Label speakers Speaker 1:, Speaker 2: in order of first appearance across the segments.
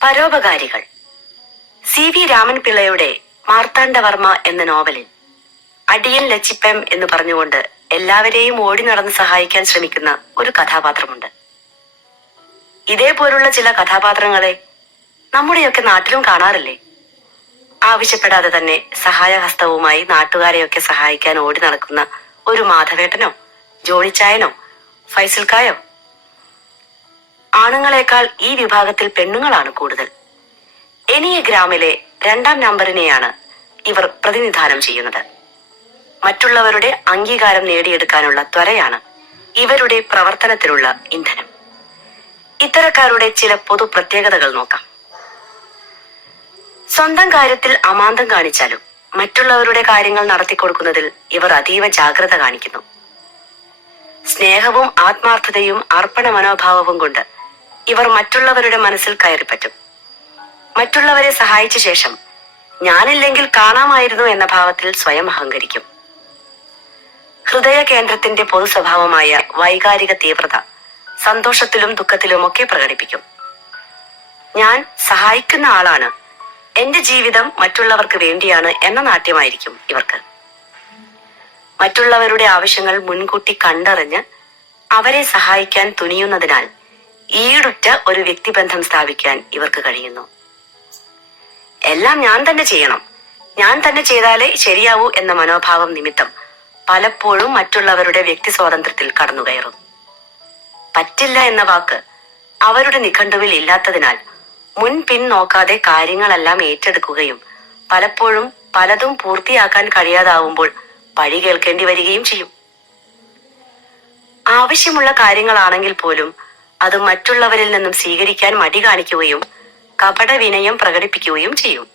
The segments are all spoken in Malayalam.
Speaker 1: പരോപകാരികൾ. സി വി രാമൻ പിള്ളയുടെ മാർത്താണ്ഡവർമ്മ എന്ന നോവലിൽ അടിയൻ ലച്ചിപ്പം എന്ന് പറഞ്ഞുകൊണ്ട് എല്ലാവരെയും ഓടി നടന്ന് സഹായിക്കാൻ ശ്രമിക്കുന്ന ഒരു കഥാപാത്രമുണ്ട്. ഇതേപോലുള്ള ചില കഥാപാത്രങ്ങളെ നമ്മുടെയൊക്കെ നാട്ടിലും കാണാറില്ലേ? ആവശ്യപ്പെടാതെ തന്നെ സഹായഹസ്തവുമായി നാട്ടുകാരെയൊക്കെ സഹായിക്കാൻ ഓടി നടക്കുന്ന ഒരു മാധവേട്ടനോ ജോണിച്ചായനോ ഫൈസൽക്കായോ? ആണുങ്ങളെക്കാൾ ഈ വിഭാഗത്തിൽ പെണ്ണുങ്ങളാണ് കൂടുതൽ. എനിയ ഗ്രാമിലെ രണ്ടാം നമ്പറിനെയാണ് ഇവർ പ്രതിനിധാനം ചെയ്യുന്നത്. മറ്റുള്ളവരുടെ അംഗീകാരം നേടിയെടുക്കാനുള്ള ത്വരയാണ് ഇവരുടെ പ്രവർത്തനത്തിലുള്ള ഇന്ധനം. ഇത്തരക്കാരുടെ ചില പൊതു പ്രത്യേകതകൾ നോക്കാം. സ്വന്തം കാര്യത്തിൽ അമാന്തം കാണിച്ചാലും മറ്റുള്ളവരുടെ കാര്യങ്ങൾ നടത്തിക്കൊടുക്കുന്നതിൽ ഇവർ അതീവ ജാഗ്രത കാണിക്കുന്നു. സ്നേഹവും ആത്മാർത്ഥതയും അർപ്പണ മനോഭാവവും കൊണ്ട് ഇവർ മറ്റുള്ളവരുടെ മനസ്സിൽ കയറിപ്പറ്റും. മറ്റുള്ളവരെ സഹായിച്ച ശേഷം ഞാനില്ലെങ്കിൽ കാണാമായിരുന്നു എന്ന ഭാവത്തിൽ സ്വയം അഹങ്കരിക്കും. ഹൃദയ കേന്ദ്രത്തിന്റെ പൊതു സ്വഭാവമായ വൈകാരിക തീവ്രത സന്തോഷത്തിലും ദുഃഖത്തിലുമൊക്കെ പ്രകടിപ്പിക്കും. ഞാൻ സഹായിക്കുന്ന ആളാണ് എന്റെ ജീവിതം മറ്റുള്ളവർക്ക് വേണ്ടിയാണ് എന്ന നാട്യമായിരിക്കും ഇവർക്ക്. മറ്റുള്ളവരുടെ ആവശ്യങ്ങൾ മുൻകൂട്ടി കണ്ടറിഞ്ഞ് അവരെ സഹായിക്കാൻ തുനിയുന്നതിനാൽ ഈടുറ്റ ഒരു വ്യക്തിബന്ധം സ്ഥാപിക്കാൻ ഇവർക്ക് കഴിയുന്നു. എല്ലാം ഞാൻ തന്നെ ചെയ്യണം. ഞാൻ തന്നെ ചെയ്താലേ ശരിയാവൂ എന്ന മനോഭാവം നിമിത്തം പലപ്പോഴും മറ്റുള്ളവരുടെ വ്യക്തി സ്വാതന്ത്ര്യത്തിൽ കടന്നുകയറും. പറ്റില്ല എന്ന വാക്ക് അവരുടെ നിഘണ്ടുവിൽ ഇല്ലാത്തതിനാൽ മുൻ പിൻ നോക്കാതെ കാര്യങ്ങളെല്ലാം ഏറ്റെടുക്കുകയും പലപ്പോഴും പലതും പൂർത്തിയാക്കാൻ കഴിയാതാവുമ്പോൾ പഴി കേൾക്കേണ്ടി വരികയും ചെയ്യും. ആവശ്യമുള്ള കാര്യങ്ങളാണെങ്കിൽ പോലും അത് മറ്റുള്ളവരിൽ നിന്നും സ്വീകരിക്കാൻ മടി കാണിക്കുകയും കപട വിനയം പ്രകടിപ്പിക്കുകയും ചെയ്യും.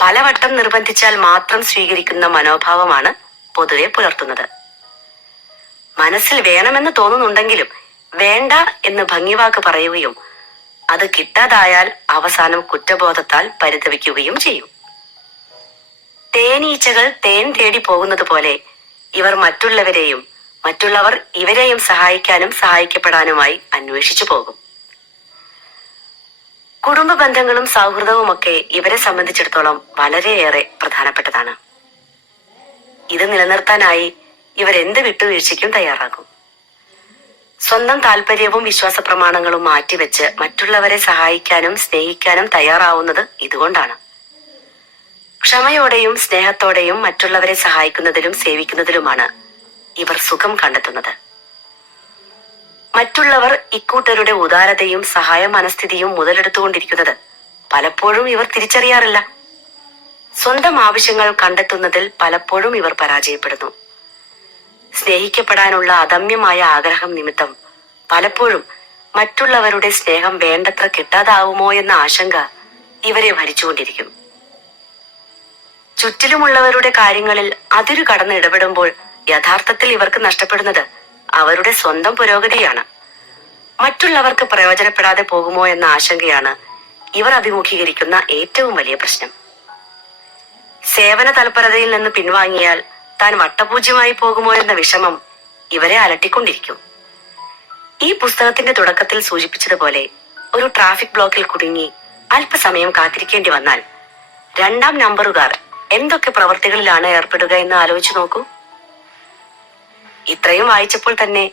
Speaker 1: പലവട്ടം നിർബന്ധിച്ചാൽ മാത്രം സ്വീകരിക്കുന്ന മനോഭാവമാണ് പൊതുവെ പുലർത്തുന്നത്. മനസ്സിൽ വേണമെന്ന് തോന്നുന്നുണ്ടെങ്കിലും വേണ്ട എന്ന് ഭംഗിവാക്ക് പറയുകയും അത് കിട്ടാതായാൽ അവസാനം കുറ്റബോധത്താൽ പരിതപിക്കുകയും ചെയ്യും. തേനീച്ചകൾ തേൻ തേടി പോകുന്നത് പോലെ ഇവർ മറ്റുള്ളവരെയും മറ്റുള്ളവർ ഇവരെയും സഹായിക്കാനും സഹായിക്കപ്പെടാനുമായി അന്വേഷിച്ചു പോകും. കുടുംബ ബന്ധങ്ങളും സൗഹൃദവുമൊക്കെ ഇവരെ സംബന്ധിച്ചിടത്തോളം വളരെയേറെ പ്രധാനപ്പെട്ടതാണ്. ഇത് നിലനിർത്താനായി ഇവരെന്ത് വിട്ടുവീഴ്ചയ്ക്കും തയ്യാറാകും. സ്വന്തം താല്പര്യവും വിശ്വാസ പ്രമാണങ്ങളും മാറ്റിവെച്ച് മറ്റുള്ളവരെ സഹായിക്കാനും സ്നേഹിക്കാനും തയ്യാറാവുന്നത് ഇതുകൊണ്ടാണ്. ക്ഷമയോടെയും സ്നേഹത്തോടെയും മറ്റുള്ളവരെ സഹായിക്കുന്നതിലും സേവിക്കുന്നതിലുമാണ് ഇവർ സുഖം കണ്ടെത്തുന്നത്. മറ്റുള്ളവർ ഇക്കൂട്ടരുടെ ഉദാരതയും സഹായ മനസ്ഥിതിയും മുതലെടുത്തുകൊണ്ടിരിക്കുന്നത് പലപ്പോഴും ഇവർ തിരിച്ചറിയാറില്ല. സ്വന്തം ആവശ്യങ്ങൾ കണ്ടെത്തുന്നതിൽ പലപ്പോഴും ഇവർ പരാജയപ്പെടുന്നു. സ്നേഹിക്കപ്പെടാനുള്ള അദമ്യമായ ആഗ്രഹം നിമിത്തം പലപ്പോഴും മറ്റുള്ളവരുടെ സ്നേഹം വേണ്ടത്ര കിട്ടാതാവുമോ എന്ന ആശങ്ക ഇവരെ ഭരിച്ചുകൊണ്ടിരിക്കും. ചുറ്റിലുമുള്ളവരുടെ കാര്യങ്ങളിൽ അതിരു കടന്ന് ഇടപെടുമ്പോൾ യഥാർത്ഥത്തിൽ ഇവർക്ക് നഷ്ടപ്പെടുന്നത് അവരുടെ സ്വന്തം പുരോഗതിയാണ്. മറ്റുള്ളവർക്ക് പ്രയോജനപ്പെടാതെ പോകുമോ എന്ന ആശങ്കയാണ് ഇവർ അഭിമുഖീകരിക്കുന്ന ഏറ്റവും വലിയ പ്രശ്നം. സേവന തൽപരതയിൽ നിന്ന് പിൻവാങ്ങിയാൽ താൻ വട്ടപൂജ്യമായി പോകുമോ എന്ന വിഷമം ഇവരെ അലട്ടിക്കൊണ്ടിരിക്കും. ഈ പുസ്തകത്തിന്റെ തുടക്കത്തിൽ സൂചിപ്പിച്ചതുപോലെ ഒരു ട്രാഫിക് ബ്ലോക്കിൽ കുടുങ്ങി അല്പസമയം കാത്തിരിക്കേണ്ടി വന്നാൽ രണ്ടാം നമ്പറുകാർ എന്തൊക്കെ പ്രവർത്തികളിലാണ് ഏർപ്പെടുക എന്ന് ആലോചിച്ചു നോക്കൂ. ഇത്രയും വായിച്ചപ്പോൾ തന്നെ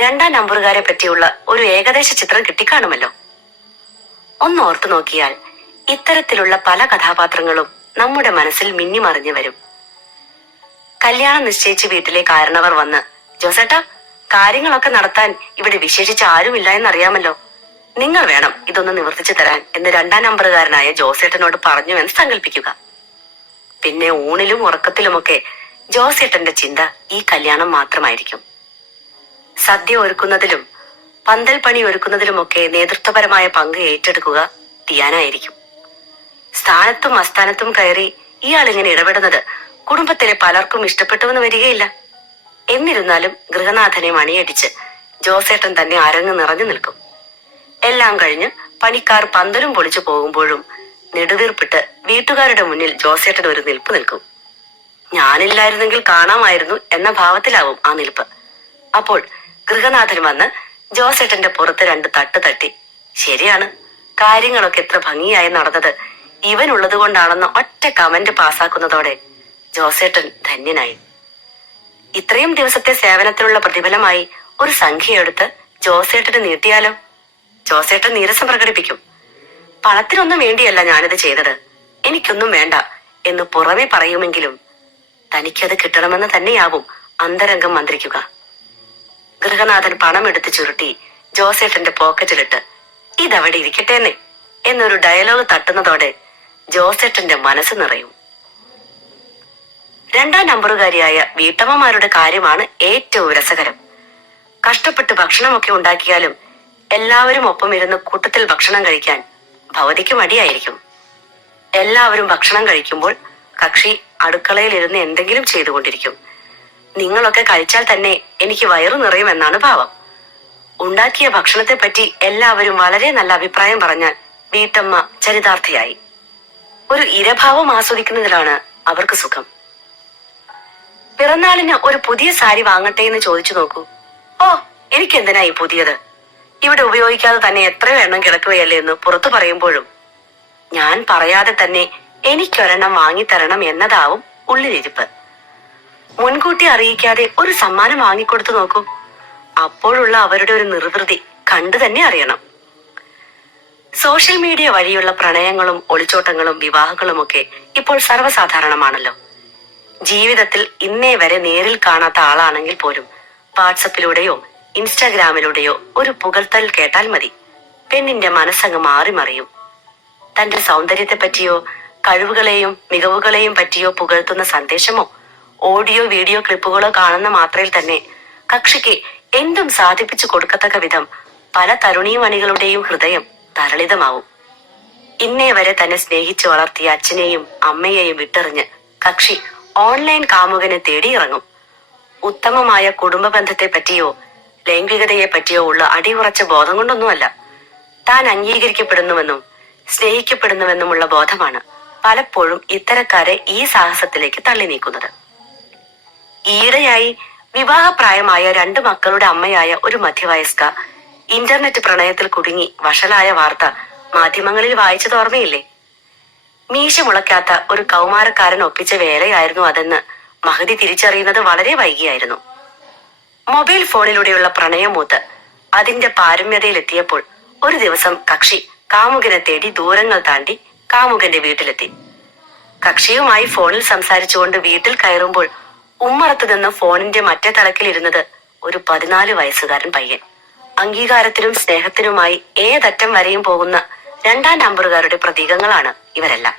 Speaker 1: രണ്ടാം നമ്പറുകാരെ പറ്റിയുള്ള ഒരു ഏകദേശ ചിത്രം കിട്ടിക്കാണുമല്ലോ. ഒന്ന് ഓർത്തു നോക്കിയാൽ ഇത്തരത്തിലുള്ള പല കഥാപാത്രങ്ങളും നമ്മുടെ മനസ്സിൽ മിന്നിമറിഞ്ഞു വരും. കല്യാണം നിശ്ചയിച്ച് വീട്ടിലെ കാരണവർ വന്ന് ജോസേട്ടാ കാര്യങ്ങളൊക്കെ നടത്താൻ ഇവിടെ വിശേഷിച്ച് ആരുമില്ല എന്നറിയാമല്ലോ. നിങ്ങൾ വേണം ഇതൊന്ന് നിവർത്തിച്ചു തരാൻ എന്ന് രണ്ടാം നമ്പറുകാരനായ ജോസേട്ടനോട് പറഞ്ഞു എന്ന് സങ്കല്പിക്കുക. പിന്നെ ഊണിലും ഉറക്കത്തിലുമൊക്കെ ജോസേട്ടന്റെ ചിന്ത ഈ കല്യാണം മാത്രമായിരിക്കും. സദ്യ ഒരുക്കുന്നതിലും പന്തൽ പണി ഒരുക്കുന്നതിലുമൊക്കെ നേതൃത്വപരമായ പങ്ക് ഏറ്റെടുക്കുക ടിയാനായിരിക്കും സ്ഥാനത്തും അസ്ഥാനത്തും കയറി ഇയാൾ ഇങ്ങനെ ഇടപെടുന്നത് കുടുംബത്തിലെ പലർക്കും ഇഷ്ടപ്പെട്ടുവെന്ന് വരികയില്ല. എന്നിരുന്നാലും ഗൃഹനാഥനെ മണിയടിച്ച് ജോസേട്ടൻ തന്നെ അരങ്ങ് നിറഞ്ഞു നിൽക്കും. എല്ലാം കഴിഞ്ഞ് പണിക്കാർ പന്തലും പൊളിച്ചു പോകുമ്പോഴും നെടുവീർപ്പിട്ട് വീട്ടുകാരുടെ മുന്നിൽ ജോസേട്ടൻ ഒരു നിൽപ്പ് നിൽക്കും. ഞാനില്ലായിരുന്നെങ്കിൽ കാണാമായിരുന്നു എന്ന ഭാവത്തിലാവും ആ നിൽപ്പ്. അപ്പോൾ ഗൃഹനാഥൻ വന്ന് ജോസേട്ടന്റെ പുറത്ത് രണ്ട് തട്ട് തട്ടി. ശരിയാണ് കാര്യങ്ങളൊക്കെ എത്ര ഭംഗിയായി നടന്നത്. ഇവനുള്ളത് കൊണ്ടാണെന്ന് ഒറ്റ കമന്റ് പാസ്സാക്കുന്നതോടെ ജോസേട്ടൻ ധന്യനായി. ഇത്രയും ദിവസത്തെ സേവനത്തിനുള്ള പ്രതിഫലമായി ഒരു സംഖ്യ എടുത്ത് ജോസേട്ടന് നീട്ടിയാലോ? ജോസേട്ടൻ നീരസം പ്രകടിപ്പിക്കും. പണത്തിനൊന്നും വേണ്ടിയല്ല ഞാനിത് ചെയ്തത്. എനിക്കൊന്നും വേണ്ട എന്ന് പുറമെ പറയുമെങ്കിലും തനിക്കത് കിട്ടണമെന്ന് തന്നെയാവും അന്തരംഗം മന്ത്രിക്കുക. ഗൃഹനാഥൻ പണം എടുത്ത് ചുരുട്ടി ജോസേട്ടന്റെ പോക്കറ്റിലിട്ട് ഇതവിടെ ഇരിക്കട്ടേന്നെ എന്നൊരു ഡയലോഗ് തട്ടുന്നതോടെ ജോസേട്ടന്റെ മനസ്സ് നിറയും. രണ്ടാം നമ്പറുകാരിയായ വീട്ടമ്മമാരുടെ കാര്യമാണ് ഏറ്റവും രസകരം. കഷ്ടപ്പെട്ട് ഭക്ഷണമൊക്കെ ഉണ്ടാക്കിയാലും എല്ലാവരും ഒപ്പം ഇരുന്ന് കൂട്ടത്തിൽ ഭക്ഷണം കഴിക്കാൻ ഭവതിക്ക് മടിയായിരിക്കും. എല്ലാവരും ഭക്ഷണം കഴിക്കുമ്പോൾ കക്ഷി അടുക്കളയിൽ ഇരുന്ന് എന്തെങ്കിലും ചെയ്തുകൊണ്ടിരിക്കും. നിങ്ങളൊക്കെ കഴിച്ചാൽ തന്നെ എനിക്ക് വയറു നിറയുമെന്നാണ് ഭാവം. ഉണ്ടാക്കിയ ഭക്ഷണത്തെ പറ്റി എല്ലാവരും വളരെ നല്ല അഭിപ്രായം പറഞ്ഞാൽ വീട്ടമ്മ ചരിതാർത്ഥയായി. ഒരു ഇരഭാവം ആസ്വദിക്കുന്നതിലാണ് അവർക്ക് സുഖം. പിറന്നാളിന് ഒരു പുതിയ സാരി വാങ്ങട്ടെ എന്ന് ചോദിച്ചു നോക്കൂ. ഓ എനിക്കെന്തിനാ ഈ പുതിയത്? ഇവിടെ ഉപയോഗിക്കാതെ തന്നെ എത്ര എണ്ണം കിടക്കുകയല്ലേ എന്ന് പുറത്തു പറയുമ്പോഴും ഞാൻ പറയാതെ തന്നെ എനിക്കൊരെണ്ണം വാങ്ങിത്തരണം എന്നതാവും ഉള്ളിലിരിപ്പ്. മുൻകൂട്ടി അറിയിക്കാതെ ഒരു സമ്മാനം വാങ്ങിക്കൊടുത്തു നോക്കൂ. അപ്പോഴുള്ള അവരുടെ ഒരു നിർവൃതി കണ്ടു തന്നെ അറിയണം. സോഷ്യൽ മീഡിയ വഴിയുള്ള പ്രണയങ്ങളും ഒളിച്ചോട്ടങ്ങളും വിവാഹങ്ങളും ഒക്കെ ഇപ്പോൾ സർവസാധാരണമാണല്ലോ. ജീവിതത്തിൽ ഇന്നേ വരെ നേരിൽ കാണാത്ത ആളാണെങ്കിൽ പോലും വാട്സപ്പിലൂടെയോ ഇൻസ്റ്റാഗ്രാമിലൂടെയോ ഒരു പുകഴ്ത്തൽ കേട്ടാൽ മതി. പെണ്ണിന്റെ മനസ്സങ്ങ് മാറി മറിയും. തന്റെ സൗന്ദര്യത്തെ പറ്റിയോ കഴിവുകളെയും മികവുകളെയും പറ്റിയോ പുകഴ്ത്തുന്ന സന്ദേശമോ ഓഡിയോ വീഡിയോ ക്ലിപ്പുകളോ കാണുന്ന മാത്രയിൽ തന്നെ കക്ഷിക്ക് എന്തും സാധിപ്പിച്ചു കൊടുക്കത്തക്ക വിധം പല തരുണീമണികളുടെയും ഹൃദയം തരളിതമാവും. ഇന്നേ വരെ തന്നെ സ്നേഹിച്ചു വളർത്തിയ അച്ഛനെയും അമ്മയെയും വിട്ടെറിഞ്ഞ് കക്ഷി ഓൺലൈൻ കാമുകനെ തേടിയിറങ്ങും ഉത്തമമായ കുടുംബ ബന്ധത്തെ പറ്റിയോ ലൈംഗികതയെ പറ്റിയോ ഉള്ള അടിയുറച്ച ബോധം കൊണ്ടൊന്നുമല്ല. താൻ അംഗീകരിക്കപ്പെടുന്നുവെന്നും സ്നേഹിക്കപ്പെടുന്നുവെന്നുമുള്ള ബോധമാണ് പലപ്പോഴും ഇത്തരക്കാരെ ഈ സാഹസത്തിലേക്ക് തള്ളി നീക്കുന്നത് ഈയിടെയായി വിവാഹപ്രായമായ രണ്ട് മക്കളുടെ അമ്മയായ ഒരു മധ്യവയസ്ക ഇന്റർനെറ്റ് പ്രണയത്തിൽ കുടുങ്ങി വഷളായ വാർത്ത മാധ്യമങ്ങളിൽ വായിച്ചത് ഓർമ്മയില്ലേ? മീശ മുളയ്ക്കാത്ത ഒരു കൗമാരക്കാരൻ ഒപ്പിച്ച വേലയായിരുന്നു അതെന്ന് മഹതി തിരിച്ചറിയുന്നത് വളരെ വൈകിയായിരുന്നു. മൊബൈൽ ഫോണിലൂടെയുള്ള പ്രണയമൂത്ത് അതിന്റെ പാരമ്യതയിലെത്തിയപ്പോൾ ഒരു ദിവസം കക്ഷി കാമുകനെ തേടി ദൂരങ്ങൾ താണ്ടി കാമുകന്റെ വീട്ടിലെത്തി. കക്ഷിയുമായി ഫോണിൽ സംസാരിച്ചുകൊണ്ട് വീട്ടിൽ കയറുമ്പോൾ ഉമ്മറത്തു നിന്ന് ഫോണിന്റെ മറ്റേ തലക്കിലിരുന്നത് ഒരു പതിനാല് വയസ്സുകാരൻ പയ്യൻ. അംഗീകാരത്തിനും സ്നേഹത്തിനുമായി ഏതറ്റം വരെയും പോകുന്ന രണ്ടാം നമ്പറുകാരുടെ പ്രതീകങ്ങളാണ് ഇവരെല്ലാം.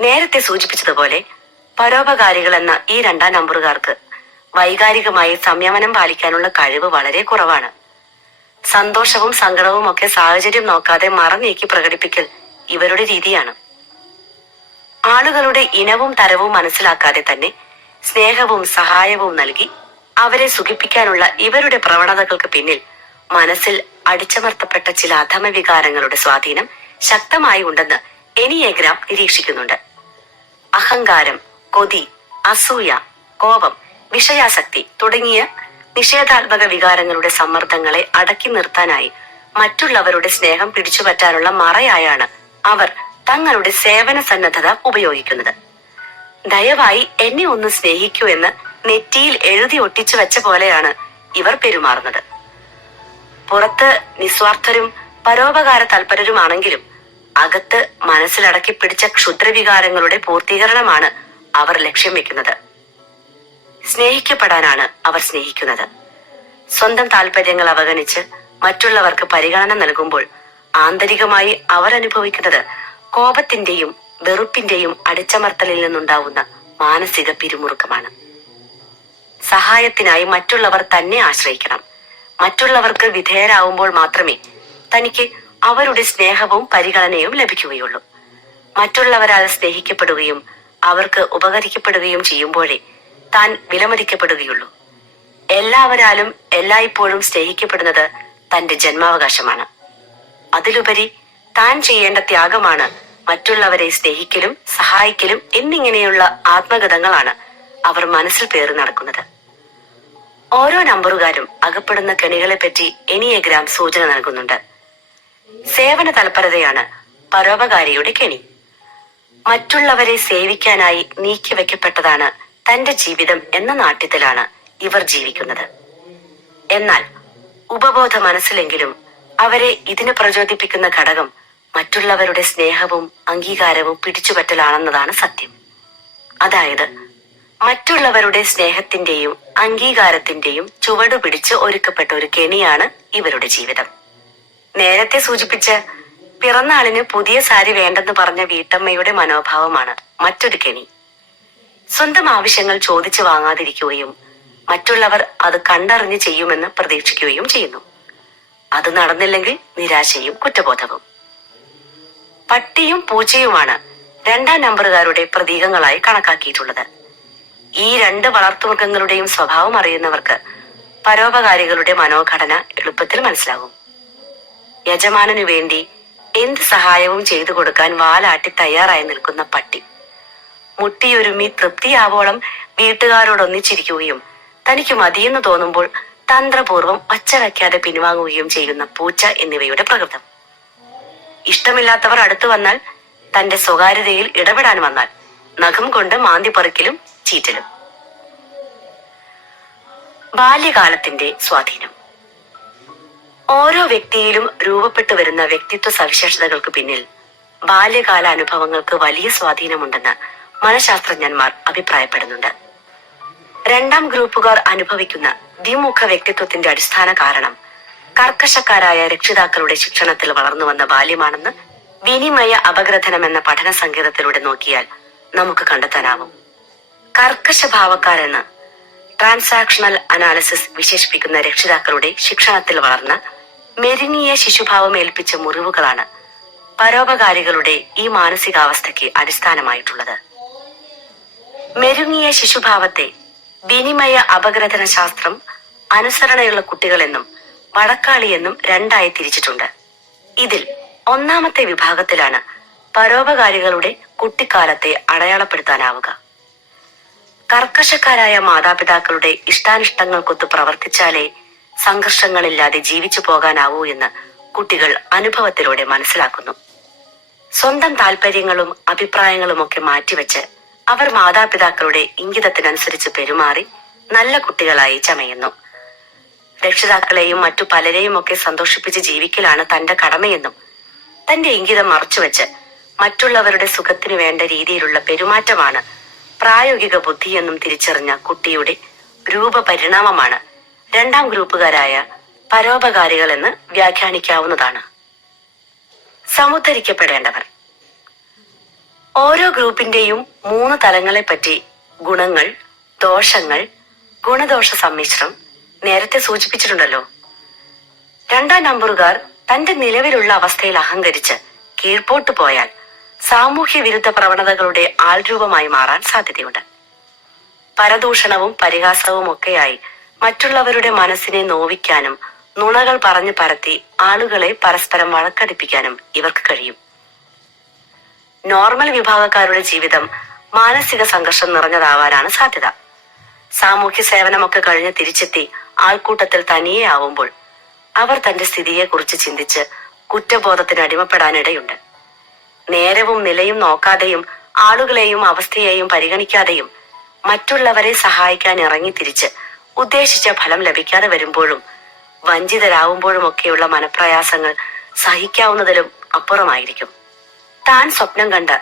Speaker 1: നേരത്തെ സൂചിപ്പിച്ചതുപോലെ പരോപകാരികൾ എന്ന ഈ രണ്ടാം നമ്പറുകാർക്ക് വൈകാരികമായി സംയമനം പാലിക്കാനുള്ള കഴിവ് വളരെ കുറവാണ്. സന്തോഷവും സങ്കടവും ഒക്കെ സാഹചര്യം നോക്കാതെ മറന്നേക്കി പ്രകടിപ്പിക്കൽ ഇവരുടെ രീതിയാണ്. ആളുകളുടെ ഇനവും തരവും മനസ്സിലാക്കാതെ തന്നെ സ്നേഹവും സഹായവും നൽകി അവരെ സുഖിപ്പിക്കാനുള്ള ഇവരുടെ പ്രവണതകൾക്ക് പിന്നിൽ മനസ്സിൽ അടിച്ചമർത്തപ്പെട്ട ചില അധമ വികാരങ്ങളുടെ സ്വാധീനം ശക്തമായി ഉണ്ടെന്ന് എനിയേഗ്രാം നിരീക്ഷിക്കുന്നുണ്ട്. അഹങ്കാരം കൊതി അസൂയ കോപം വിഷയാസക്തി തുടങ്ങിയ നിഷേധാത്മക വികാരങ്ങളുടെ സമ്മർദ്ദങ്ങളെ അടക്കി നിർത്താനായി മറ്റുള്ളവരുടെ സ്നേഹം പിടിച്ചുപറ്റാനുള്ള മറയായാണ് അവർ തങ്ങളുടെ സേവന സന്നദ്ധത ഉപയോഗിക്കുന്നത്. ദയവായി എന്നെ ഒന്ന് സ്നേഹിക്കൂ എന്ന് നെറ്റിയിൽ എഴുതി ഒട്ടിച്ചു വെച്ച പോലെയാണ് ഇവർ പെരുമാറുന്നത്. പുറത്ത് നിസ്വാർത്ഥരും പരോപകാര തൽപരരുമാണെങ്കിലും അകത്ത് മനസ്സിലടക്കി പിടിച്ച ക്ഷുദ്രവികാരങ്ങളുടെ പൂർത്തീകരണമാണ് അവർ ലക്ഷ്യം വെക്കുന്നത്. സ്നേഹിക്കപ്പെടാനാണ് അവർ സ്നേഹിക്കുന്നത്. സ്വന്തം താല്പര്യങ്ങൾ അവഗണിച്ച് മറ്റുള്ളവർക്ക് പരിഗണന നൽകുമ്പോൾ ആന്തരികമായി അവർ അനുഭവിക്കുന്നത് കോപത്തിന്റെയും വെറുപ്പിന്റെയും അടിച്ചമർത്തലിൽ നിന്നുണ്ടാവുന്ന മാനസിക പിരിമുറുക്കമാണ്. സഹായത്തിനായി മറ്റുള്ളവർ തന്നെ ആശ്രയിക്കണം. മറ്റുള്ളവർക്ക് വിധേയരാവുമ്പോൾ മാത്രമേ തനിക്ക് അവരുടെ സ്നേഹവും പരിഗണനയും ലഭിക്കുകയുള്ളൂ. മറ്റുള്ളവരാൽ സ്നേഹിക്കപ്പെടുകയും അവർക്ക് ഉപകരിക്കപ്പെടുകയും ചെയ്യുമ്പോഴേ താൻ വിലമതിക്കപ്പെടുകയുള്ളൂ. എല്ലാവരാലും എല്ലായ്പ്പോഴും സ്നേഹിക്കപ്പെടുന്നത് തന്റെ ജന്മാവകാശമാണ്. അതിലുപരി താൻ ചെയ്യേണ്ട ത്യാഗമാണ് മറ്റുള്ളവരെ സ്നേഹിക്കലും സഹായിക്കലും എന്നിങ്ങനെയുള്ള ആത്മഗതങ്ങളാണ് അവർ മനസ്സിൽ പേറി നടക്കുന്നത്. ഓരോ നമ്പറുകാരും അകപ്പെടുന്ന കെണികളെ പറ്റി എനിയഗ്രാം സൂചന നൽകുന്നുണ്ട്. സേവന തൽപരതയാണ് പരോപകാരിയുടെ കെണി. മറ്റുള്ളവരെ സേവിക്കാനായി നീക്കിവെക്കപ്പെട്ടതാണ് തന്റെ ജീവിതം എന്ന നാട്യത്തിലാണ് ഇവർ ജീവിക്കുന്നത്. എന്നാൽ ഉപബോധ മനസ്സിലെങ്കിലും അവരെ ഇതിന് പ്രചോദിപ്പിക്കുന്ന ഘടകം മറ്റുള്ളവരുടെ സ്നേഹവും അംഗീകാരവും പിടിച്ചുപറ്റലാണെന്നതാണ് സത്യം. അതായത് മറ്റുള്ളവരുടെ സ്നേഹത്തിന്റെയും അംഗീകാരത്തിന്റെയും ചുവടുപിടിച്ച് ഒരുക്കപ്പെട്ട ഒരു കെണിയാണ് ഇവരുടെ ജീവിതം. നേരത്തെ സൂചിപ്പിച്ച പിറന്നാളിന് പുതിയ സാരി വേണ്ടെന്ന് പറഞ്ഞ വീട്ടമ്മയുടെ മനോഭാവമാണ് മറ്റൊരു കെണി. സ്വന്തം ആവശ്യങ്ങൾ ചോദിച്ചു വാങ്ങാതിരിക്കുകയും മറ്റുള്ളവർ അത് കണ്ടറിഞ്ഞ് ചെയ്യുമെന്ന് പ്രതീക്ഷിക്കുകയും ചെയ്യുന്നു. അത് നടന്നില്ലെങ്കിൽ നിരാശയും കുറ്റബോധവും. പട്ടിയും പൂച്ചയുമാണ് രണ്ടാം നമ്പറുകാരുടെ പ്രതീകങ്ങളായി കണക്കാക്കിയിട്ടുള്ളത്. ഈ രണ്ട് വളർത്തുമൃഗങ്ങളുടെയും സ്വഭാവം അറിയുന്നവർക്ക് പരോപകാരികളുടെ മനോഘടന എളുപ്പത്തിൽ മനസ്സിലാകും. യജമാനു വേണ്ടി എന്ത് സഹായവും ചെയ്തു കൊടുക്കാൻ വാലാട്ടി തയ്യാറായി നിൽക്കുന്ന പട്ടി. മുട്ടിയൊരുമി തൃപ്തിയാവോളം വീട്ടുകാരോടൊന്നിച്ചിരിക്കുകയും തനിക്ക് മതിയെന്ന് തോന്നുമ്പോൾ തന്ത്രപൂർവം ഒച്ച വയ്ക്കാതെ പിൻവാങ്ങുകയും ചെയ്യുന്ന പൂച്ച എന്നിവയുടെ പ്രകൃതം. ഇഷ്ടമില്ലാത്തവർ അടുത്തു വന്നാൽ തന്റെ സ്വകാര്യതയിൽ ഇടപെടാൻ വന്നാൽ നഖം കൊണ്ട് മാന്തി പറിക്കലും ചീറ്റലും. ബാല്യകാലത്തിന്റെ സ്വാധീനം. ഓരോ വ്യക്തിയിലും രൂപപ്പെട്ടു വരുന്ന വ്യക്തിത്വ സവിശേഷതകൾക്ക് പിന്നിൽ ബാല്യകാല അനുഭവങ്ങൾക്ക് വലിയ സ്വാധീനമുണ്ടെന്ന് മനഃശാസ്ത്രജ്ഞന്മാർ അഭിപ്രായപ്പെടുന്നുണ്ട്. രണ്ടാം ഗ്രൂപ്പുകാർ അനുഭവിക്കുന്ന ദ്വിമുഖ വ്യക്തിത്വത്തിന്റെ അടിസ്ഥാന കാരണം കർക്കശക്കാരായ രക്ഷിതാക്കളുടെ ശിക്ഷണത്തിൽ വളർന്നു വന്ന ബാല്യമാണെന്ന് വിനിമയ അപഗ്രഥനം എന്ന പഠന സങ്കേതത്തിലൂടെ നോക്കിയാൽ നമുക്ക് കണ്ടെത്താനാവും. കർക്കശ ഭാവക്കാരെന്ന് ട്രാൻസാക്ഷണൽ അനാലിസിസ് വിശേഷിപ്പിക്കുന്ന രക്ഷിതാക്കളുടെ ശിക്ഷണത്തിൽ വളർന്ന മെരുങ്ങിയ ശിശുഭാവം ഏൽപ്പിച്ച മുറിവുകളാണ് പരോപകാരികളുടെ ഈ മാനസികാവസ്ഥയ്ക്ക് അടിസ്ഥാനമായിട്ടുള്ളത്. മെരുങ്ങിയ ശിശുഭാവത്തെ വിനിമയ അപഗ്രഥന ശാസ്ത്രം അനുസരണയുള്ള കുട്ടികളെന്നും വടക്കാളിയെന്നും രണ്ടായി തിരിച്ചിട്ടുണ്ട്. ഇതിൽ ഒന്നാമത്തെ വിഭാഗത്തിലാണ് പരോപകാരികളുടെ കുട്ടിക്കാലത്തെ അടയാളപ്പെടുത്താനാവുക. കർക്കശക്കാരായ മാതാപിതാക്കളുടെ ഇഷ്ടാനിഷ്ടങ്ങൾക്കൊത്ത് പ്രവർത്തിച്ചാലേ സംഘർഷങ്ങളില്ലാതെ ജീവിച്ചു പോകാനാവൂ എന്ന് കുട്ടികൾ അനുഭവത്തിലൂടെ മനസ്സിലാക്കുന്നു. സ്വന്തം താല്പര്യങ്ങളും അഭിപ്രായങ്ങളും ഒക്കെ മാറ്റിവെച്ച് അവർ മാതാപിതാക്കളുടെ ഇംഗിതത്തിനനുസരിച്ച് പെരുമാറി നല്ല കുട്ടികളായി ചമയുന്നു. രക്ഷിതാക്കളെയും മറ്റു പലരെയും ഒക്കെ സന്തോഷിപ്പിച്ച് ജീവിക്കലാണ് തന്റെ കടമയെന്നും തന്റെ ഇംഗിതം മറച്ചുവെച്ച് മറ്റുള്ളവരുടെ സുഖത്തിന് വേണ്ട രീതിയിലുള്ള പെരുമാറ്റമാണ് പ്രായോഗിക ബുദ്ധിയെന്നും തിരിച്ചറിഞ്ഞ കുട്ടിയുടെ രൂപപരിണാമമാണ് രണ്ടാം ഗ്രൂപ്പുകാരായ പരോപകാരികൾ എന്ന് വ്യാഖ്യാനിക്കാവുന്നതാണ്. സമുദ്ധരിക്കപ്പെടേണ്ടവർ. ഓരോ ഗ്രൂപ്പിന്റെയും മൂന്ന് തലങ്ങളെപ്പറ്റി ഗുണങ്ങൾ ദോഷങ്ങൾ ഗുണദോഷ സമ്മിശ്രം നേരത്തെ സൂചിപ്പിച്ചിട്ടുണ്ടല്ലോ. രണ്ടാം നമ്പറുകാർ തന്റെ നിലവിലുള്ള അവസ്ഥയിൽ അഹങ്കരിച്ച് കീഴ്പോട്ട് പോയാൽ സാമൂഹ്യ വിരുദ്ധ പ്രവണതകളുടെ ആൾരൂപമായി മാറാൻ സാധ്യതയുണ്ട്. പരദൂഷണവും പരിഹാസവും ഒക്കെയായി മറ്റുള്ളവരുടെ മനസ്സിനെ നോവിക്കാനും നുണകൾ പറഞ്ഞു പരത്തി ആളുകളെ പരസ്പരം വഴക്കടിപ്പിക്കാനും ഇവർക്ക് കഴിയും. നോർമൽ വിഭാഗക്കാരുടെ ജീവിതം മാനസിക സംഘർഷം നിറഞ്ഞതാവാനാണ് സാധ്യത. സാമൂഹ്യ സേവനമൊക്കെ കഴിഞ്ഞ് തിരിച്ചെത്തി ആൾക്കൂട്ടത്തിൽ തനിയെ ആവുമ്പോൾ അവർ തന്റെ സ്ഥിതിയെക്കുറിച്ച് ചിന്തിച്ച് കുറ്റബോധത്തിന് അടിമപ്പെടാനിടയുണ്ട്. നേരവും നിലയും നോക്കാതെയും ആളുകളെയും അവസ്ഥയെയും പരിഗണിക്കാതെയും മറ്റുള്ളവരെ സഹായിക്കാൻ ഇറങ്ങി തിരിച്ച് ഉദ്ദേശിച്ച ഫലം ലഭിക്കാതെ വരുമ്പോഴും വഞ്ചിതരാവുമ്പോഴുമൊക്കെയുള്ള മനപ്രയാസങ്ങൾ സഹിക്കാവുന്നതിലും അപ്പുറമായിരിക്കും. താൻ സ്വപ്നം കണ്ട്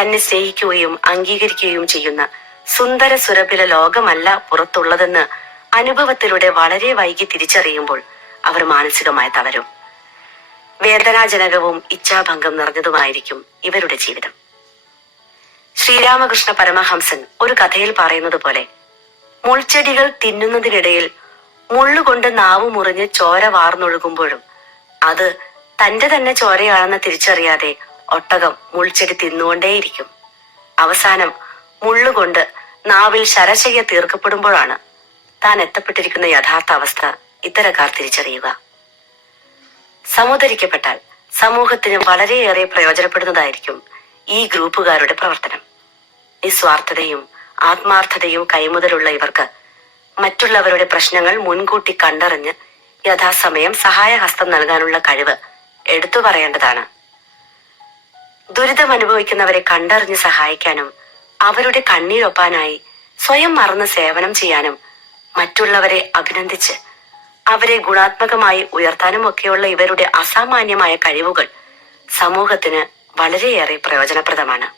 Speaker 1: തന്നെ സ്നേഹിക്കുകയും അംഗീകരിക്കുകയും ചെയ്യുന്ന സുന്ദര സുരഭില ലോകമല്ല പുറത്തുള്ളതെന്ന് അനുഭവത്തിലൂടെ വളരെ വൈകി തിരിച്ചറിയുമ്പോൾ അവർ മാനസികമായി തളരും. വേദനാജനകവും ഇച്ഛാഭംഗം നിറഞ്ഞതുമായിരിക്കും ഇവരുടെ ജീവിതം. ശ്രീരാമകൃഷ്ണ പരമഹംസൻ ഒരു കഥയിൽ പറയുന്നത് പോലെ മുൾച്ചെടികൾ തിന്നുന്നതിനിടയിൽ മുള്ളുകൊണ്ട് നാവ് മുറിഞ്ഞ് ചോര വാർന്നൊഴുകുമ്പോഴും അത് തന്റെ തന്നെ ചോരയാണെന്ന് തിരിച്ചറിയാതെ ഒട്ടകം മുൾച്ചെടി തിന്നുകൊണ്ടേയിരിക്കും. അവസാനം മുള്ളുകൊണ്ട് നാവിൽ ശരശയ്യ തീർക്കപ്പെടുമ്പോഴാണ് താൻ എത്തപ്പെട്ടിരിക്കുന്ന യഥാർത്ഥ അവസ്ഥ ഇത്തരക്കാർ തിരിച്ചറിയുക. സമുദരിക്കപ്പെട്ടാൽ സമൂഹത്തിന് വളരെയേറെ പ്രയോജനപ്പെടുന്നതായിരിക്കും ഈ ഗ്രൂപ്പുകാരുടെ പ്രവർത്തനം. നിസ്വാർത്ഥതയും ആത്മാർത്ഥതയും കൈമുതലുള്ള ഇവർക്ക് മറ്റുള്ളവരുടെ പ്രശ്നങ്ങൾ മുൻകൂട്ടി കണ്ടറിഞ്ഞ് യഥാസമയം സഹായഹസ്തം നൽകാനുള്ള കഴിവ് എടുത്തു പറയേണ്ടതാണ്. ദുരിതം അനുഭവിക്കുന്നവരെ കണ്ടറിഞ്ഞ് സഹായിക്കാനും അവരുടെ കണ്ണീരൊപ്പാനായി സ്വയം മറന്ന് സേവനം ചെയ്യാനും മറ്റുള്ളവരെ അഭിനന്ദിച്ച് അവരെ ഗുണാത്മകമായി ഉയർത്താനും ഒക്കെയുള്ള ഇവരുടെ അസാമാന്യമായ കഴിവുകൾ സമൂഹത്തിന് വളരെയേറെ പ്രയോജനപ്രദമാണ്.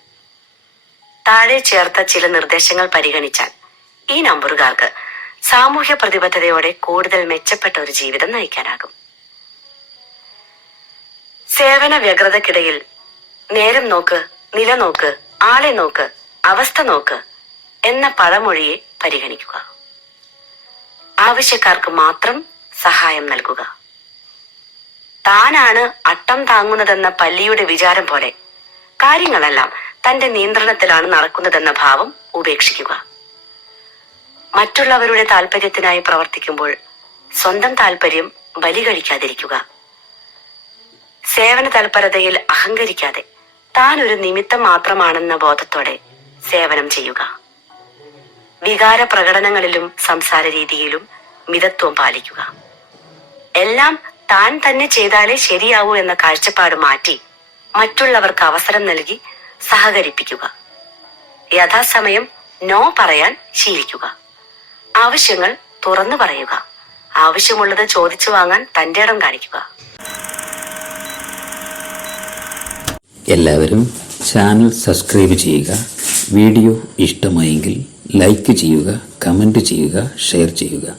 Speaker 1: താഴെ ചേർത്ത ചില നിർദ്ദേശങ്ങൾ പരിഗണിച്ചാൽ ഈ നമ്പറുകാർക്ക് സാമൂഹ്യ പ്രതിബദ്ധതയോടെ കൂടുതൽ മെച്ചപ്പെട്ട ഒരു ജീവിതം നയിക്കാനാകും. സേവന വ്യഗ്രതക്കിടയിൽ നേരം നോക്ക് നില നോക്ക് ആളെ നോക്ക് അവസ്ഥ നോക്ക് എന്ന പഴമൊഴിയെ പരിഗണിക്കുക. ആവശ്യക്കാർക്ക് മാത്രം സഹായം നൽകുക. താനാണ് അട്ടം താങ്ങുന്നതെന്ന പല്ലിയുടെ വിചാരം പോലെ കാര്യങ്ങളെല്ലാം തന്റെ നിയന്ത്രണത്തിലാണ് നടക്കുന്നതെന്ന ഭാവം ഉപേക്ഷിക്കുക. മറ്റുള്ളവരുടെ താല്പര്യത്തിനായി പ്രവർത്തിക്കുമ്പോൾ സ്വന്തം താല്പര്യം ബലി കഴിക്കാതിരിക്കുക സേവന തൽപരതയിൽ അഹങ്കരിക്കാതെ താൻ ഒരു നിമിത്തം മാത്രമാണെന്ന ബോധത്തോടെ സേവനം ചെയ്യുക. വികാര പ്രകടനങ്ങളിലും സംസാര രീതിയിലും മിതത്വം പാലിക്കുക. എല്ലാം താൻ തന്നെ ചെയ്താലേ ശരിയാവൂ എന്ന കാഴ്ചപ്പാട് മാറ്റി മറ്റുള്ളവർക്ക് അവസരം നൽകി സഹകരിപ്പിക്കുക. യഥാസമയം നോ പറയാൻ ശീലിക്കുക. ആവശ്യങ്ങൾ തുറന്നു പറയുക. ആവശ്യമുള്ളത് ചോദിച്ചു വാങ്ങാൻ തന്റെ ഇടം കാണിക്കുക.
Speaker 2: എല്ലാവരും ചാനൽ സബ്സ്ക്രൈബ് ചെയ്യുക. വീഡിയോ ഇഷ്ടമായെങ്കിൽ ലൈക്ക് ചെയ്യുക കമന്റ് ചെയ്യുക ഷെയർ ചെയ്യുക.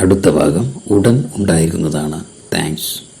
Speaker 2: അടുത്ത ഭാഗം ഉടൻ ഉണ്ടായിരിക്കുന്നതാണ്. താങ്ക്സ്.